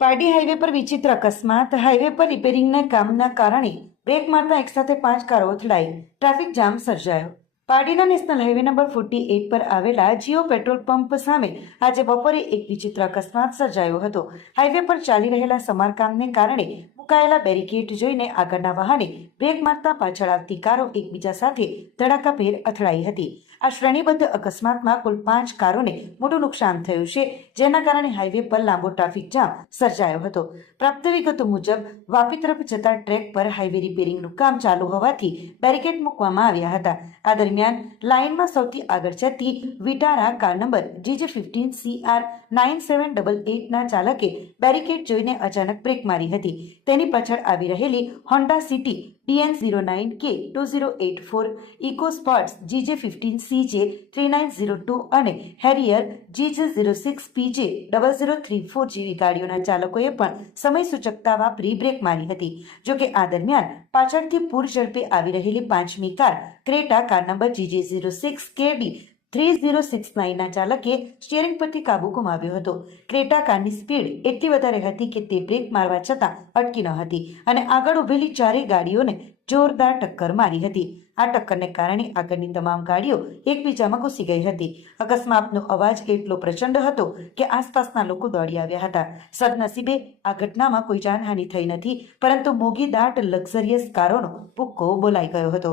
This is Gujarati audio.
પારડી હાઈવે પર વિચિત્ર અકસ્માત હાઈવે પર રિપેરિંગના કામના કારણે બ્રેક મારતા એકસાથે પાંચ કારો અથડાઈ. ટ્રાફિક જામ સર્જાયો. પારડીના national highway number forty eight પર આવેલા જીઓ પેટ્રોલ પંપ સામે આજે બપોરે એક વિચિત્ર અકસ્માત સર્જાયો હતો. હાઈવે પર ચાલી રહેલા સમારકામને કારણે મુકાયેલા બેરિકેડ જોઈને આગળના વાહને બ્રેક મારતા પાછળ આવતી કારો એકબીજા સાથે ધડાકાભેર અથડાઈ હતી. આ શ્રેણીબદ્ધ અકસ્માતમાં કુલ પાંચ કારોને મોટું નુકસાન થયું છે, જેના કારણે હાઈવે પર લાંબો ટ્રાફિક જામ સર્જાયો હતો. પ્રાપ્ત વિગતો મુજબ, વાપી તરફ જતા ટ્રેક પર હાઈવે રિપેરિંગનું કામ ચાલુ હોવાથી બેરિકેડ મૂકવામાં આવ્યા હતા. આ દરમિયાન લાઇનમાં સૌથી આગળ જતી Vitara car number GJ fifteen C R nine seven double એટના ચાલકે બેરિકેડ જોઈને અચાનક બ્રેક મારી હતી. તેની પાછળ આવી રહેલી Honda City TN zero nine K two zero eight four Eco Sports GJ fifteen CJ three nine zero two અને Harrier GJ zero six PJ double zero three four જેવી ગાડીઓના ચાલકોએ પણ સમય સૂચકતા વાપરી બ્રેક મારી હતી. જોકે આ દરમિયાન પાછળથી પૂર ઝડપે આવી રહેલી પાંચમી car Creta car number GJ zero six KD three zero six નાઇનના ચાલકે સ્ટિયરિંગ પરથી કાબુ ગુમાવ્યો હતો. ક્રેટા કારની સ્પીડ એટલી વધારે હતી કે તે બ્રેક મારવા છતાં અટકી ન હતી અને આગળ ઊભેલી ચારેય ગાડીઓને જોરદાર ટક્કર મારી હતી. આ ટક્કરને કારણે આગળની તમામ ગાડીઓ એકબીજામાં ઘૂસી ગઈ હતી. અકસ્માતનો અવાજ એટલો પ્રચંડ હતો કે આસપાસના લોકો દોડી આવ્યા હતા. સદનસીબે આ ઘટનામાં કોઈ જાનહાનિ થઈ નથી, પરંતુ મોગી દાટ લક્ઝરિયસ કારોનો ભૂક્કો બોલાઈ ગયો હતો.